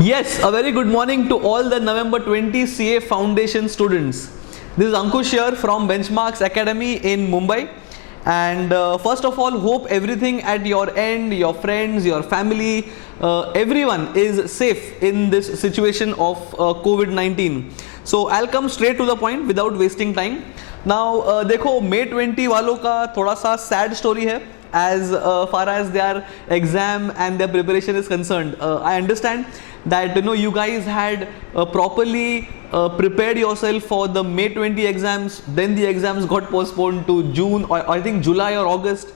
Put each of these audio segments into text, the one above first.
Yes, a very good morning to all the November 20 CA Foundation students. This is Ankush here from Benchmarks Academy in Mumbai. And first of all, hope everything at your end, your friends, your family, everyone is safe in this situation of COVID-19. So I'll come straight to the point without wasting time. Now, देखो May 20 वालों का थोड़ा सा sad story है. As far as their exam and their preparation is concerned, I understand that you guys had properly prepared yourself for the May 20 exams. Then the exams got postponed to June, or I think July or August.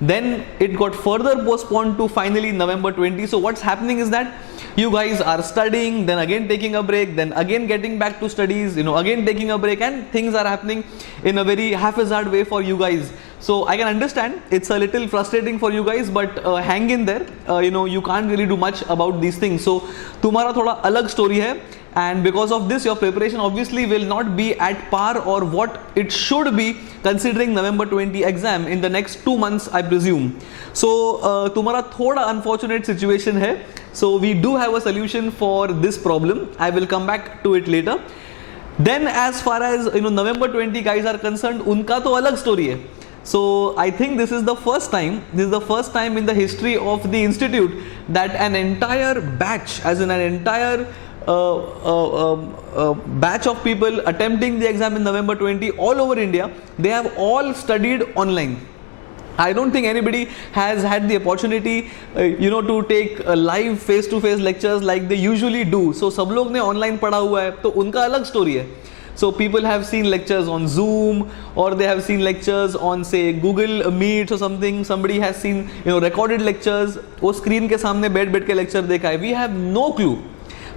Then it got further postponed to finally November 20. So what's happening is that you guys are studying, then again taking a break, then again getting back to studies, again taking a break, and things are happening in a very haphazard way for you guys. So I can understand it's a little frustrating for you guys, but hang in there. You can't really do much about these things. So तुम्हारा थोड़ा अलग story है, and because of this your preparation obviously will not be at par or what it should be considering November 20 exam in the next 2 months, I presume. So तुम्हारा थोड़ा unfortunate situation है. So we do have a solution for this problem. I will come back to it later. Then as far as November 20 guys are concerned, उनका तो अलग story है. So I think this is the first time in the history of the institute that an entire batch, as in an entire batch of people attempting the exam in November 20 all over India, they have all studied online. I don't think anybody has had the opportunity to take live face-to-face lectures like they usually do. So सब लोग ने online पढ़ा हुआ है, तो उनका अलग story है. So people have seen lectures on Zoom, or they have seen lectures on say Google Meet or something. Somebody has seen recorded lectures. वो screen के सामने बैठ के lecture देखा है. We have no clue.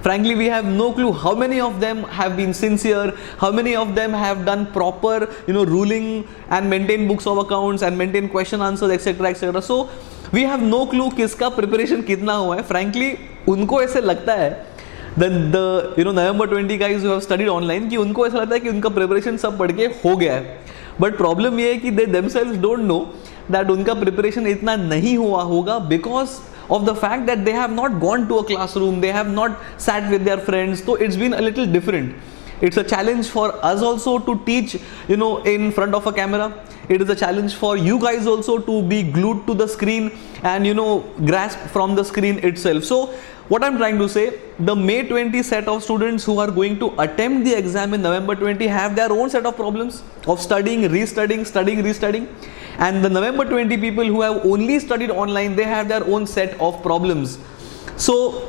Frankly, we have no clue how many of them have been sincere, how many of them have done proper ruling and maintain books of accounts and maintain question answers, etc, etc. So we have no clue किसका preparation कितना हुआ है. Frankly, उनको ऐसे लगता है the November 20 guys who have studied online कि उनको ऐसा लगता है कि उनका preparation सब पढ़ के हो गया है. But problem ये है कि they themselves don't know that उनका preparation इतना नहीं हुआ होगा because of the fact that they have not gone to a classroom, they have not sat with their friends. So it's been a little different. It's a challenge for us also to teach in front of a camera. It is a challenge for you guys also to be glued to the screen and grasp from the screen itself. So what I'm trying to say, the May 20 set of students who are going to attempt the exam in November 20 have their own set of problems of studying, restudying, studying, restudying. And the November 20 people who have only studied online, they have their own set of problems. So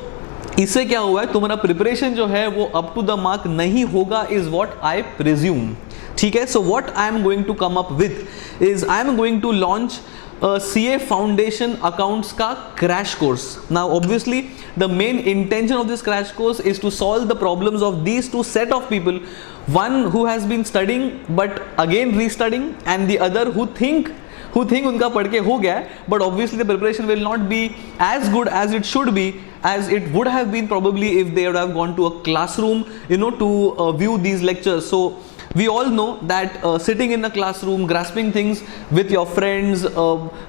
इससे क्या हुआ है, तुम्हारा preparation जो है वो up to the mark नहीं होगा is what I presume. ठीक है, so what I am going to come up with is I am going to launch a CA Foundation accounts का crash course. Now obviously the main intention of this crash course is to solve the problems of these two set of people, one who has been studying but again restudying, and the other who think उनका पढ़ के हो गया है, but obviously the preparation will not be as good as it should be, as it would have been probably if they would have gone to a classroom to view these lectures. So we all know that sitting in a classroom, grasping things with your friends,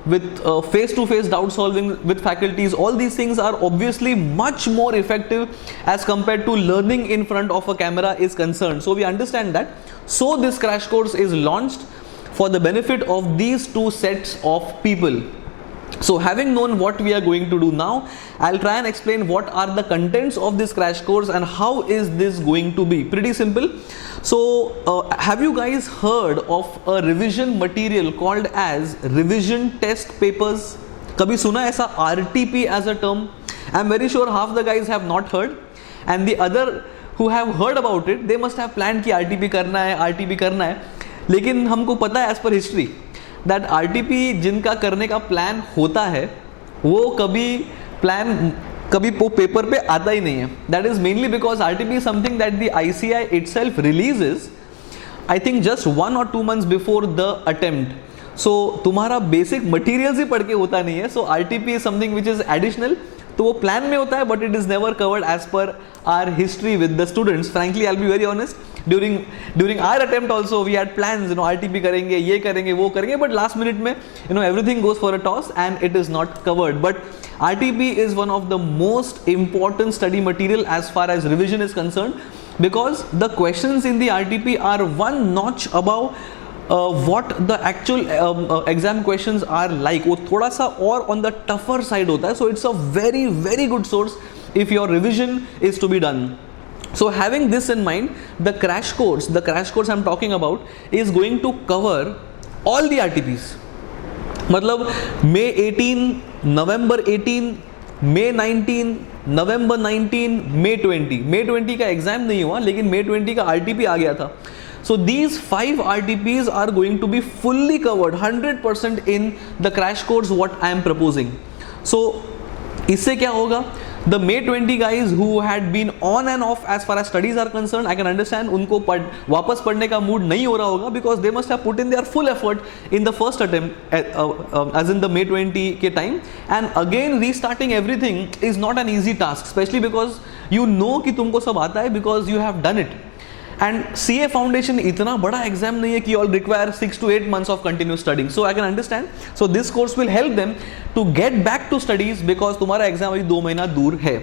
with face-to-face doubt solving with faculties, all these things are obviously much more effective as compared to learning in front of a camera is concerned. So we understand that. So this crash course is launched for the benefit of these two sets of people. So having known what we are going to do now, I'll try and explain what are the contents of this crash course and how is this going to be. Pretty simple. So have you guys heard of a revision material called as revision test papers? कभी सुना ऐसा RTP as a term? I'm very sure half the guys have not heard, and the other who have heard about it, they must have planned कि RTP करना है. लेकिन हमको पता है as per history that RTP जिनका करने का प्लान होता है वो कभी वो पेपर पे आता ही नहीं है. That is mainly because RTP is something that the ICI itself releases I think just 1 or 2 months before the attempt. So तुम्हारा बेसिक मटीरियल्स ही पढ़ के होता नहीं है. So RTP is something which is additional. तो वो प्लान में होता है, but it is never covered as per our history with the students. Frankly I will be very honest, during our attempt also we had plans, RTP करेंगे, ये करेंगे, वो करेंगे, but last minute में everything goes for a toss and it is not covered. But RTP is one of the most important study material as far as revision is concerned, because the questions in the RTP are one notch above what the actual exam questions are like. वो थोड़ा सा और on the tougher side होता है. So it's a very very good source if your revision is to be done. So having this in mind, the crash course I'm talking about is going to cover all the RTPs. मतलब May 18, November 18, May 19, November 19, May 20. May 20 का exam नहीं हुआ, लेकिन May 20 का RTP आ गया था. So these 5 RTPs are going to be fully covered 100% in the crash course what I am proposing. So इससे क्या होगा? The May 20 guys who had been on and off as far as studies are concerned, I can understand उनको वापस पढ़ने का mood नहीं हो रहा होगा, because they must have put in their full effort in the first attempt as in the May 20 के time, and again restarting everything is not an easy task, especially because you know कि तुमको सब आता है because you have done it. And CA Foundation इतना बड़ा exam नहीं है कि all require 6 to 8 months of continuous studying. So I can understand. So this course will help them to get back to studies because तुम्हारा exam अभी 2 महीना दूर है.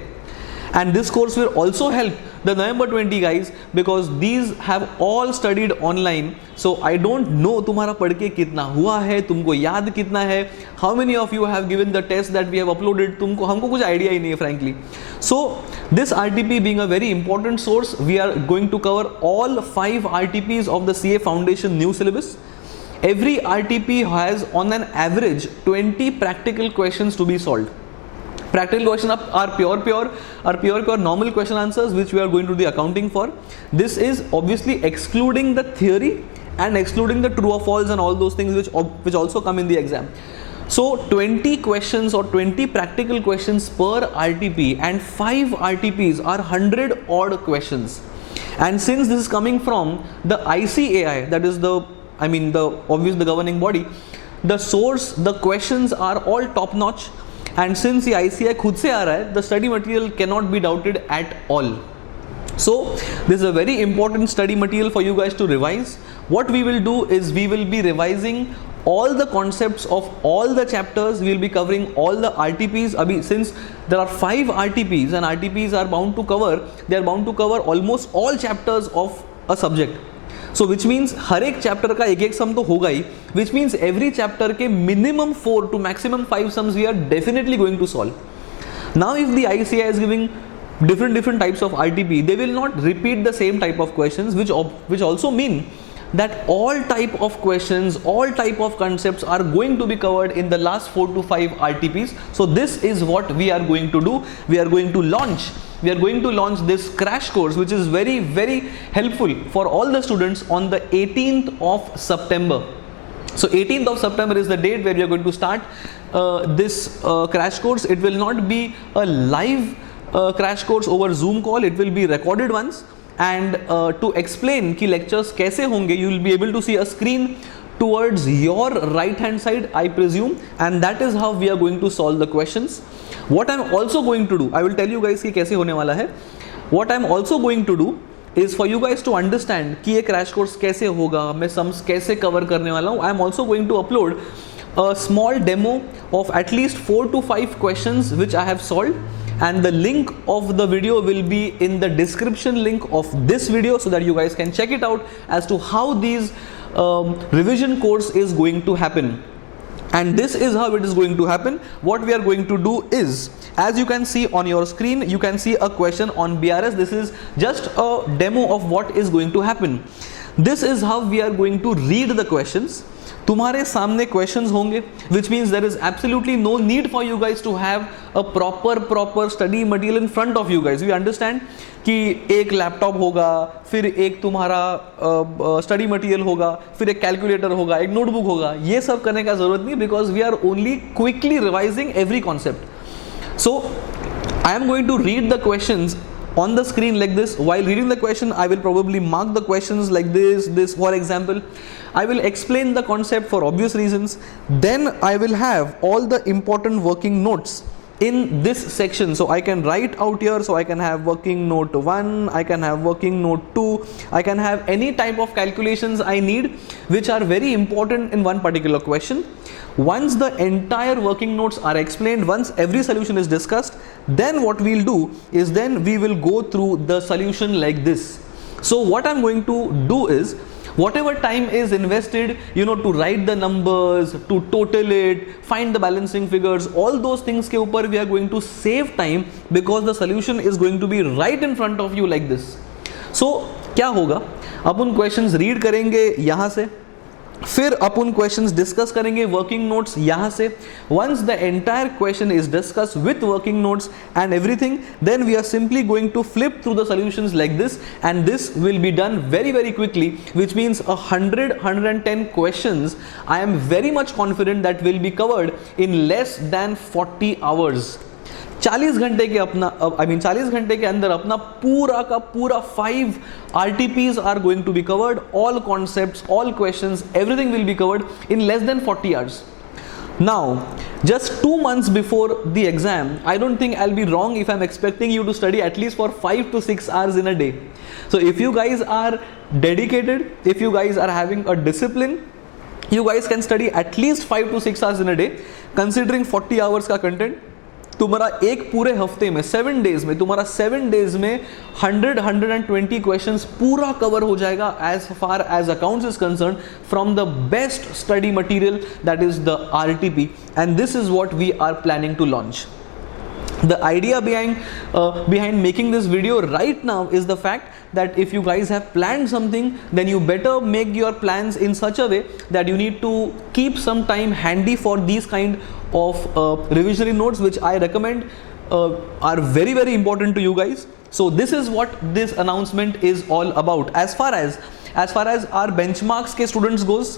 And this course will also help the November 20 guys because these have all studied online. So I don't know तुम्हारा पढ़ के कितना हुआ है, तुमको याद कितना है, how many of you have given the test that we have uploaded, तुमको हमको कुछ idea ही नहीं है frankly. So this RTP being a very important source, we are going to cover all 5 RTPs of the CA Foundation new syllabus. Every RTP has on an average 20 practical questions to be solved. Practical questions are pure normal question answers which we are going to do the accounting for. This is obviously excluding the theory and excluding the true or false and all those things which also come in the exam. So 20 questions or 20 practical questions per RTP and 5 RTPs are 100 odd questions. And since this is coming from the ICAI, that is the governing body, the source, the questions are all top notch. And since the ICAI खुद से आ रहा है, the study material cannot be doubted at all. So this is a very important study material for you guys to revise. What we will do is we will be revising all the concepts of all the chapters. We will be covering all the RTPs. Abhi, since there are 5 RTPs and RTPs are bound to cover almost all chapters of a subject. So which means हर एक chapter का एक सम तो होगा ही, which means every chapter के minimum 4 to maximum 5 sums we are definitely going to solve. Now if the ICAI is giving different types of RTP, they will not repeat the same type of questions, which also mean that all type of questions, all type of concepts are going to be covered in the last 4 to 5 RTPs. So this is what we are going to do. We are going to launch this crash course, which is very very helpful for all the students on the 18th of September. So 18th of September is the date where we are going to start this crash course. It will not be a live crash course over Zoom call. It will be recorded once. And to explain कि lectures कैसे होंगे, you will be able to see a screen towards your right hand side, I presume, and that is how we are going to solve the questions. What I am also going to do, I will tell you guys कि कैसे होने वाला है. What I am also going to do is for you guys to understand कि ये crash course कैसे होगा, मैं sums कैसे cover करने वाला हूँ. I am also going to upload a small demo of at least 4 to 5 questions which I have solved. And the link of the video will be in the description link of this video so that you guys can check it out as to how these revision course is going to happen. And this is how it is going to happen. What we are going to do is, as you can see on your screen, you can see a question on BRS. This is just a demo of what is going to happen. This is how we are going to read the questions. तुम्हारे सामने questions होंगे, which means there is absolutely no need for you guys to have a proper study material in front of you guys. You understand कि एक laptop होगा, फिर एक तुम्हारा study material होगा, फिर एक कैलकुलेटर होगा, एक नोटबुक होगा. ये सब करने का जरूरत नहीं, because we are only quickly revising every concept. So I am going to read the questions on the screen like this. While reading the question, I will probably mark the questions like this for example. I will explain the concept for obvious reasons. Then I will have all the important working notes in this section. So I can write out here, so I can have working note 1, I can have working note 2, I can have any type of calculations I need which are very important in one particular question. Once the entire working notes are explained, once every solution is discussed, then what we'll do is then we will go through the solution like this. So what I'm going to do is, whatever time is invested, to write the numbers, to total it, find the balancing figures, all those things के ऊपर we are going to save time, because the solution is going to be right in front of you like this. So क्या होगा, अपन questions read करेंगे यहाँ से, फिर अपन questions discuss करेंगे वर्किंग नोट्स यहाँ से. Once the entire question is discuss with working notes and everything, then we are simply going to flip through the solutions like this, and this will be done very very quickly, which means 110 questions I am very much confident that will be covered in less than 40 hours. 40 घंटे के अपना 40 घंटे के अंदर अपना पूरा का पूरा 5 RTPs are going to be covered. All concepts, all questions, everything will be covered in less than 40 hours. Now, just 2 months before the exam, I don't think I'll be wrong if I'm expecting you to study at least for 5 to 6 hours in a day. So if you guys are dedicated, if you guys are having a discipline, you guys can study at least 5 to 6 hours in a day. Considering 40 hours का content, तुम्हारा एक पूरे हफ्ते में 7 days में, तुम्हारा 7 days में 120 questions पूरा कवर हो जाएगा as far as accounts is concern, from the best study material that is the RTP, and this is what we are planning to launch. The idea behind making this video right now is the fact that if you guys have planned something, then you better make your plans in such a way that you need to keep some time handy for these kind of revisionary notes, which I recommend are very very important to you guys. So this is what this announcement is all about. As far as our benchmarks ke students goes,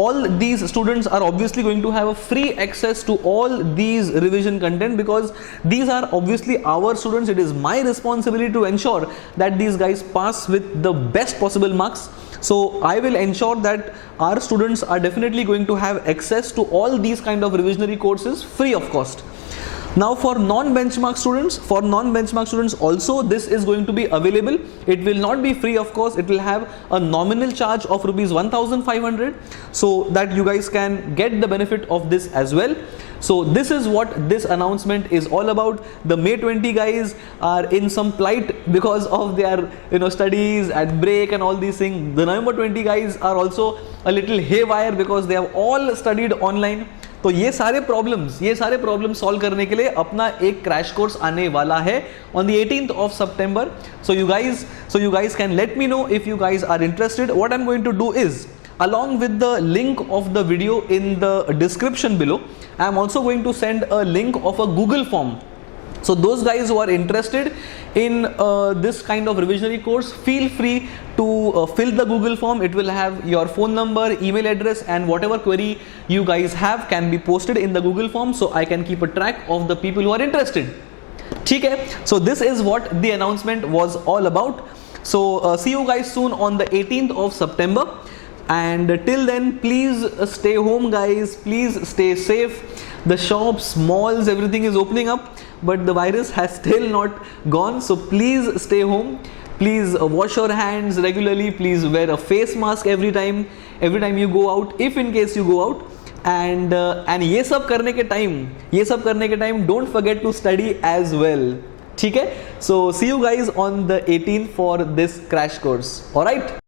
all these students are obviously going to have a free access to all these revision content, because these are obviously our students. It is my responsibility to ensure that these guys pass with the best possible marks. So I will ensure that our students are definitely going to have access to all these kind of revisionary courses free of cost. Now for non-benchmark students also this is going to be available. It will not be free of course, it will have a nominal charge of rupees 1,500, so that you guys can get the benefit of this as well. So this is what this announcement is all about. The May 20 guys are in some plight because of their studies at break and all these things. The November 20 guys are also a little haywire because they have all studied online. तो ये सारे problems solve करने के लिए अपना एक crash course आने वाला है on the 18th of September. So you guys can let me know if you guys are interested. What I'm going to do is, along with the link of the video in the description below, I'm also going to send a link of a Google form. So those guys who are interested in this kind of revisionary course, feel free to fill the Google form. It will have your phone number, email address, and whatever query you guys have can be posted in the Google form, so I can keep a track of the people who are interested. ठीक है? So this is what the announcement was all about. So see you guys soon on the 18th of September. And till then, please stay home guys, please stay safe. The shops, malls, everything is opening up, but the virus has still not gone. So please stay home, please wash your hands regularly, please wear a face mask every time you go out, if in case you go out. And ये सब करने के time don't forget to study as well. ठीक है? So see you guys on the 18th for this crash course. Alright?